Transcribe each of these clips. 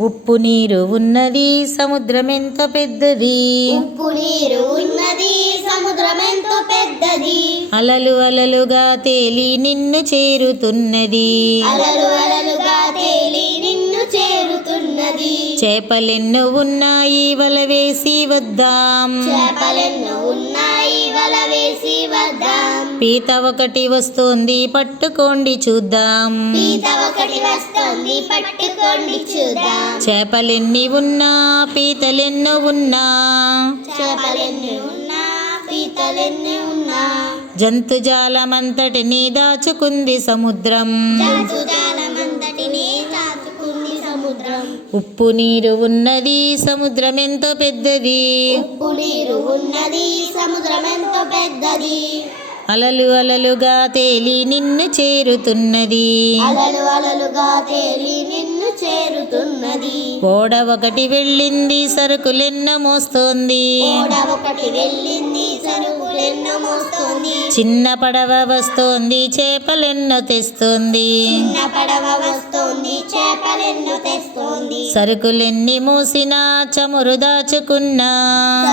ఉప్పు నీరు ఉన్నది సముద్రమెంత పెద్దది. ఉప్పు నీరు ఉన్నది సముద్రమెంతో పెద్దది. అలలు అలలుగా తేలి నిన్ను చేరుతున్నది. అలలు అలలుగా తేలి నిన్ను చేరుతున్నది. చేపలెన్నో ఉన్నాయి వల వేసి వద్దాం. చేపలెన్నో ఉన్నాయి వల వేసి వద్దాం. పీత ఒకటి వస్తోంది పట్టుకోండి చూద్దాం. పీత ఒకటి వస్తోంది పట్టుకోండి చూద్దాం. చేపలెన్ని ఉన్నా పీతలెన్నో ఉన్నా. చేపలెన్ని ఉన్నా పీతలెన్ని ఉన్నా. జంతుజాలమంతటిని దాచుకుంది సముద్రం. జంతుజాలమంతటిని దాచుకుంది సముద్రం. ఉప్పు నీరు ఉన్నది సముద్రమెంతో పెద్దది. ఉప్పు నీరు ఉన్నది సముద్రమెంతో పెద్దది. అలలు అలలుగా తేలి నిన్ను చేరుతున్నది. అలలు అలలుగా తేలి నిన్ను చేరుతున్నది. ఓడ ఒకటి వెళ్ళింది సరుకులెన్నో మోస్తోంది. ఓడ ఒకటి వెళ్ళింది సరుకులెన్నో మోస్తోంది. చిన్న పడవ వస్తోంది చేపలెన్నో తెస్తోంది. చిన్న పడవ వస్తోంది చేపలెన్నో తెస్తోంది. సరుకులెన్ని మోసినా చమురు దాచుకున్నా.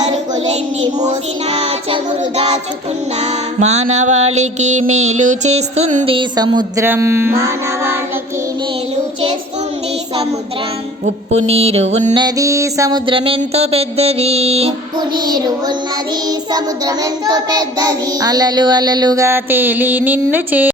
సరుకులెన్ని మోసినా చమురు దాచుకున్నా. మానవాళికి మేలు చేస్తుంది సముద్రం. మానవాళికి మేలు చేస్తుంది సముద్రం. ఉప్పు నీరు ఉన్నది సముద్రమెంతో పెద్దది. ఉప్పు నీరు ఉన్నది సముద్రమెంతో పెద్దది. అలలు అలలుగా తేలి నిన్ను